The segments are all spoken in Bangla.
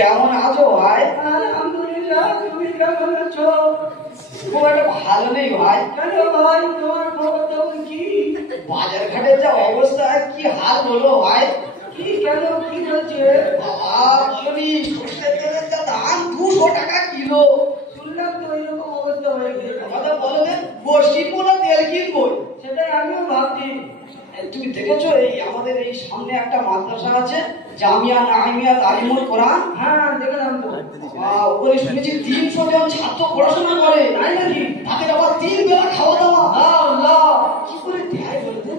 কেমন আছো ভাই? আলহামদুলিল্লাহ, তুমি কেমন আছো? খুব একটা ভালো নেই ভাই। কেন ভাই, তোমার খবর তখন কি? বাজার ঘাটের যা অবস্থা, কি হাল বলো ভাই। কি কেন, কি হয়েছে? বাবা বলনি, সর্ষের তেলের যা দাম 200 টাকা কিলো। শুনলাম তো এরকম অবস্থা হয়ে গেছে। আমাদের বলো যে বর্ষি পোলা তেল কিনবো, সেটাই আমিও ভাবছি। তুমি দেখেছো এই আমাদের এই সামনে একটা মাদ্রাসা আছে, জামিয়া নাহিমিয়া তালিমুল কোরআন। হ্যাঁ দেখলাম তো। ওখানে শুনেছি 300 জন ছাত্র পড়াশোনা করে। তাই নাকি? তাদের আবার 3 বেলা খাওয়া দাওয়া। আল্লাহ, কি করে দেয় বলতে?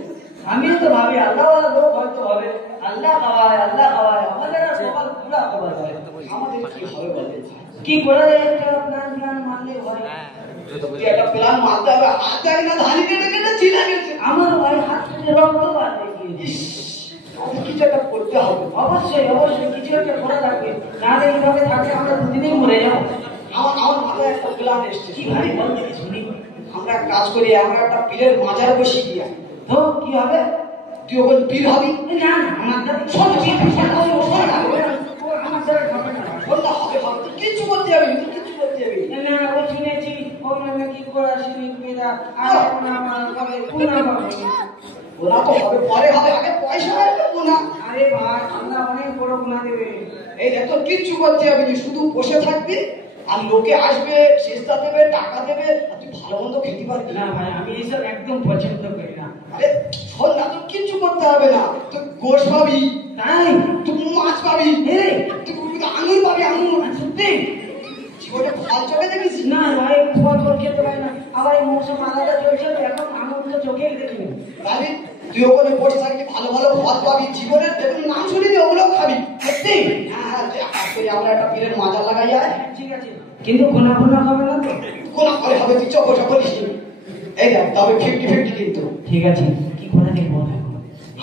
আমিও তো ভাবি আল্লাহওয়ালা লোক হয়তো হবে। আল্লাহ খাওয়ায়, আল্লাহ খাওয়ায়, আমাদের আর সকাল পুরা খাবার হয়। আমাদের কি হবে বলে? কি করে একটা প্ল্যান মানলে হয়? তুই একটা প্ল্যান মারতে হবে, হাত জানি না ধানি কেটে কেটে ছিলা গেছে। আমার ভাই হাত থেকে রক্ত বার দেখিয়ে কিছু একটা করতে হবে। অবশ্যই অবশ্যই কিছু একটা করা লাগবে, নাহলে এইভাবে থাকলে আমরা দুদিনেই মরে যাবো। আমার মাথায় একটা প্ল্যান এসছে। কি ভাই বল দেখি শুনি। আমরা এক কাজ করি, আমরা একটা পীরের মাজার বসিয়ে দিই। তো কি হবে? তুই ওখানে পীর হবি। না না, আমার দ্বারা শোন না, শোন না, শোন না, শোন না, আমার দ্বারা হবে না। শোন না, হবে হবে, তুই কিচ্ছু করতে যাবি, তুই কিচ্ছু করতে যাবি। না ওই শুনেছি ওনারা কি করা শিল্পীরা আর আমার কবে পুনা পাবে। ওরা তো হবে, পরে হবে, আগে পয়সা হবে না। আরে ভাই, আল্লাহ অনেক বড় গুণা দেবে। এই দেখ, তোর কিচ্ছু করতে যাবি না, শুধু বসে থাকবি আর লোকে আসবে, চেষ্টা দেবে, টাকা দেবে, আর তুই ভালো মন্দ খেতে পারবি না না। ভাই, আমি এইসব একদম পছন্দ করি না। আরে শোন না, তোর কিচ্ছু করতে হবে না। তুই গোশ পাবি, তাই তুই মাছ পাবি, তুই আঙুর পাবি, আঙুর। সত্যি? জীবনে ফল চোখে দেখিস না। না ভাই, ফল খেতে পারি না। আবার এই মৌসুম আলাদা চলছে, এখন আমার তো চোখেই দেখিনি। তাহলে তুই ওখানে বসে থাকবি, ভালো ভালো ফল পাবি, জীবনের যেগুলো নাম শুনিনি ওগুলো খাবি। সত্যি? হ্যাঁ, তুই আকাশ করে আমরা একটা পীরের মাজার লাগাই যায়। ঠিক আছে, কিন্তু ঘোনা ঘোনা হবে না তো? কোনা করে হবে, তুই চোখ বসে বলিস। এই দেখ, তবে 50-50 কিন্তু। ঠিক আছে, কি করে দেখবো?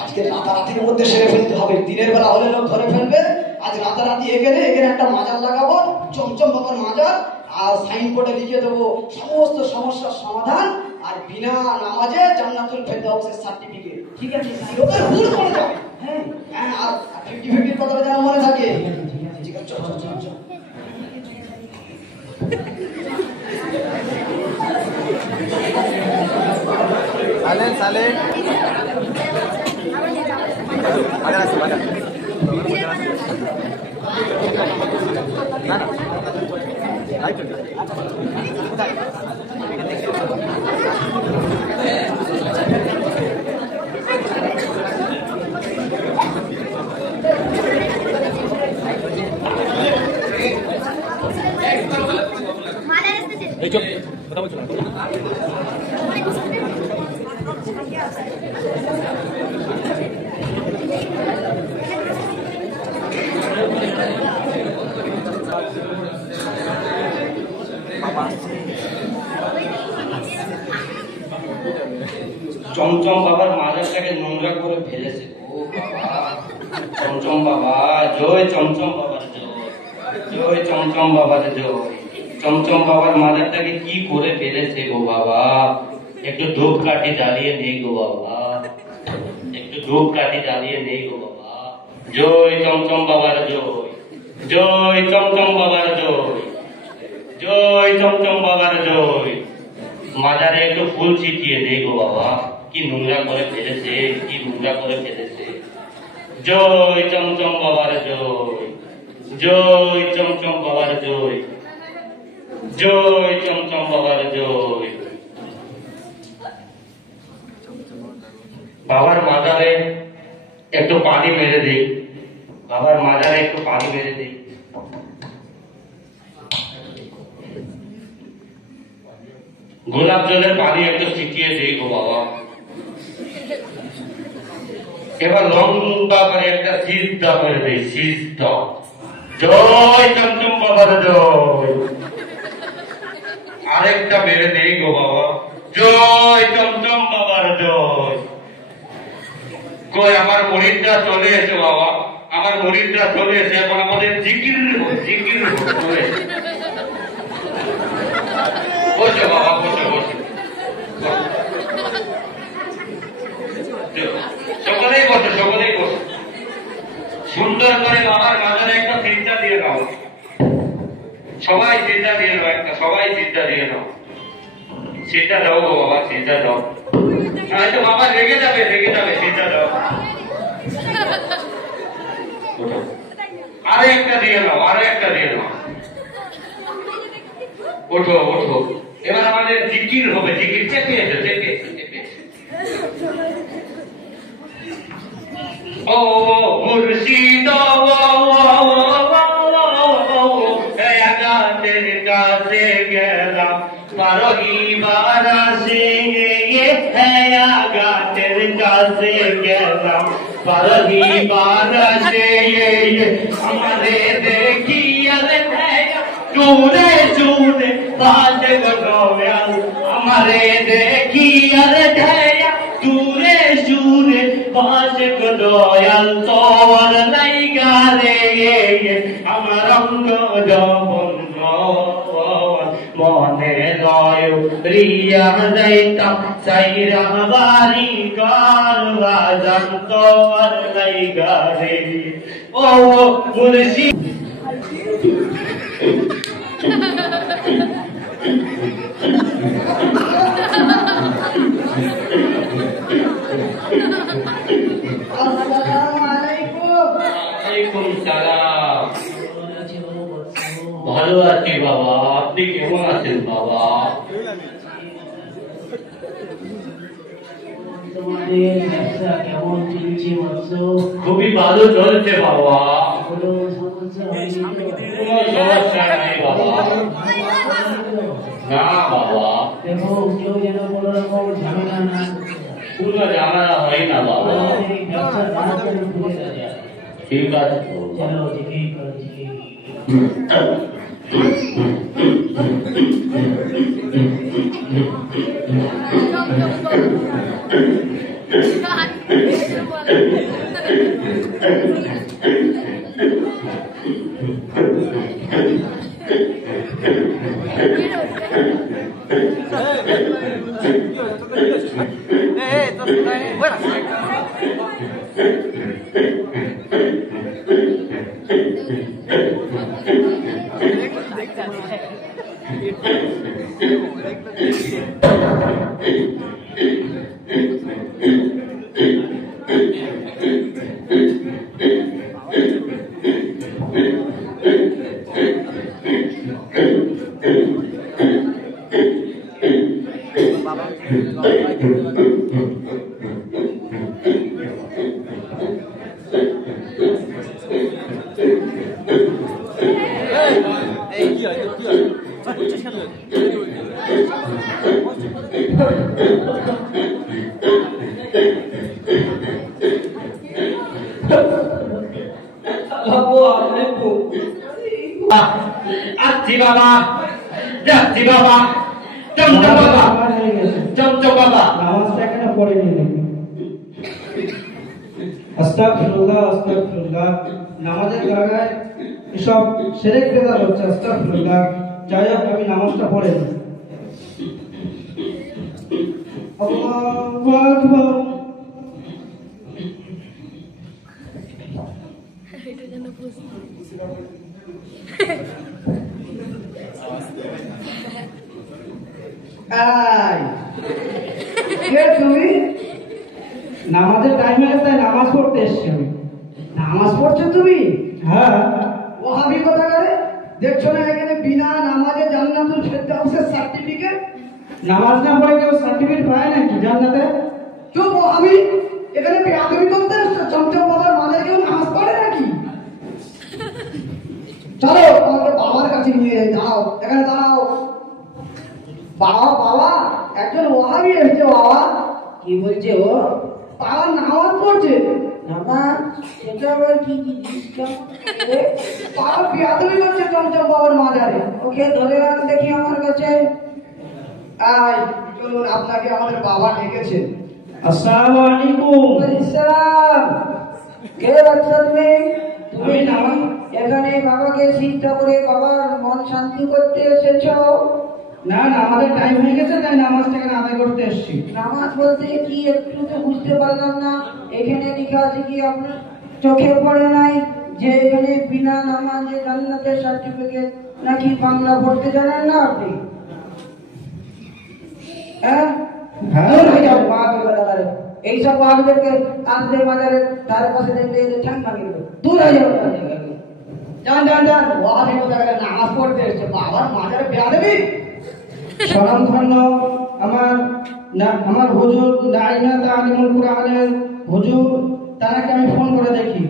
আজকে রাতারাতির মধ্যে সেরে ফেলতে হবে, দিনের বেলা হলে লোক ধরে ফেলবে। আজ রাতারাতি এখানে একটা মাজার লাগাবো, চমচম বাবার মাজার, আর সাইনবোর্ডে লিখে দেবো সমস্ত সমস্যার সমাধান, আর বিনা নামাজে জান্নাতুল ফেরদাউসের সার্টিফিকেট। ঠিক আছে, লোকের হুল করে যাবে। হ্যাঁ হ্যাঁ, আর 50-50 কথাটা যেন মনে থাকে। ঠিক আছে, ঠিক আছে, চল চল চল চল। সালেন বাজার আছে, বাজার এই চল কথা বলছো না। চমচম বাবার মাজারটাকে নোংরা করে ফেলেছে। ও বাবা, চমচম বাবা জয়, চমচম বাবার জয়, জয় চমচম বাবার জয়। চমচম বাবার মাজারটাকে কি করে ফেলেছে গো বাবা। একটু ধূপ কাঠি জ্বালিয়ে নেই গো বাবা, একটু ধূপ কাঠি জ্বালিয়ে নেই গো বাবা। জয় চমচম বাবার জয়, জয় চমচম বাবার জয়, জয় চমচম বাবার জয়। মাজারে একটু ফুল ছিটিয়ে নেই গো বাবা, কি নোংরা করে ফেলেছে, কি নোংরা করে ফেলেছে। জয় চমচম বাবার জয়, জয় চমচম বাবার জয়, জয় চমচম বাবার জয়। বাবার মাজারে একটু পানি মেরে দিই, বাবার মাজারে একটু পানি মেরে দিই। গোলাপ জলের পানি একটু ছিটিয়ে দিই গো বাবা। এবার লম্বা করে একটা সিজদা করে দিই, সিজদা। জয় চমচম বাবার জয়। আরেকটা মেরে দিই গো বাবা, জয় চমচম বাবার জয়। কই আমার মরিদরা চলে এসে বাবা, আমার মরিদরা চলে এসে এখন আমাদের জিকির জিকির চলে। বসে বাবা, বসে বসে সকলেই বসে, সকলেই বসে। সুন্দর করে বাবার মাজারে একটা চিন্তা দিয়ে দাও। সবাই চিন্তা দিয়ে নাও একটা, সবাই চিন্তা দিয়ে নাও। চিন্তা দাও বাবা, চিন্তা দাও। হয়তো বাবা রেগে যাবে, চিন্তা দাও। আরে একটা দিয়ে নাও, ওঠো ওঠো। এবার আমাদের জিকির হবে, জিকির চেপে এসে চেপে। ও মুর্শিদ গাছের কাছে গেলাম পারহি বারাসে, গাছের কাছে গেলাম পারহি বারাসে, আমারে দেখি চুরে চুরে বাজে গয়াল, আমারে দেখি চুরে চুরে বাজে দয়াল, তোর লাইগা রে আমার অঙ্গ বন্ধ মনে লয় রিয়া যাইতাম সাইরা বাড়ি কাল বাজান, তোর লাইগা রে ও মুর্শিদ। ভালো আছি বাবা, আপনি কেমন আছেন বাবা? তোমাদের ব্যবসা কেমন চলছে বৎস? খুবই ভালো চলছে বাবা, কোনো সমস্যা হয়নি তো? কোনো সমস্যা নাই বাবা। না বাবা, দেখো কেউ যেন কোনো রকম ঝামেলা না করে। কোনো ঝামেলা হয় না বাবা। আমাদের এই ব্যবসা তাড়াতাড়ি ঘুরে যায়। ঠিক আছে চলো জিজ্ঞেস করো, জিজ্ঞেস। আসছি বাবা, যাচ্ছি বাবা, চমচম বাবা, চমচম বাবা। নামাজটা এখানে পড়ে নিয়ে দেখি। আস্তাগফিরুল্লাহ, আস্তাগফিরুল্লাহ। নামাজের জায়গায় এসব শিরক বেদাত হচ্ছে, আস্তাগফিরুল্লাহ। যাই হোক, আমি নামাজটা পড়ে নিই। আল্লাহু আকবার। তুমি নামাজের টাইম হয়ে তাই নামাজ পড়তে এসছো? নামাজ পড়ছো তুমি? হ্যাঁ। ওহাবি কথা করে দেখছো না এখানে বিনা নামাজে জান্নাতুল ফেরদাউসের সার্টিফিকেট? নামাজ না পড়ে কেউ সার্টিফিকেট পায় নাকি জান্নাতে? চুপ ওহাবি, এখানে বেয়াদবি করতে এসছো? চমচম বাবার মাঝে কেউ নামাজ পড়ে নাকি? চলো তোমাকে বাবার কাছে নিয়ে যাও, এখানে দাঁড়াও। বাবা বাবা, একজন ওহাবি এসছে বাবা। কি বলছে ও? বাবা নামাজ পড়ছে। নামাজ? সেটা আবার কি বাবা বেয়াদবি করছে চমচম বাবার মাজারে। ওকে ধরে আন দেখি আমার কাছে। চলুন, আপনাকে আমাদের বাবা ডেকেছে। আসসালামু আলাইকুম। আসসালাম। কে বাচ্চা তুমি? তুমি এখানে বাবাকে সিজদা করে বাবার মন শান্তি করতে এসেছো? না না, আমাদের টাইম হয়ে গেছে তাই নামাজটাকে আদায় করতে এসেছি। নামাজ বলতে কি একটু তো বুঝতে পারলাম না। এখানে লেখা আছে কি আপনার চোখে পড়ে নাই যে এখানে বিনা নামাজে জান্নাতের সার্টিফিকেট নাকি বাংলা পড়তে জানেন না আপনি? হ্যাঁ, দূর হয়ে যাও বাহাদুর বেলাকারে। এইসব বাহাদুরদেরকে আমাদের বাজারের ধারে পাশে দেখলে এদের ঠ্যাং ভাঙিয়ে দেবে। দূর হয়ে যাও। যান যান যান, ওয়াহাবি কোথাকার নামাজ পড়তে এসছে, বাবার মাজারে বেয়া দেবি। স্বনামধন্য আমার হুজুর দাইনা তালিমুল কুরআনের হুজুর, তাকে আমি ফোন করে দেখি।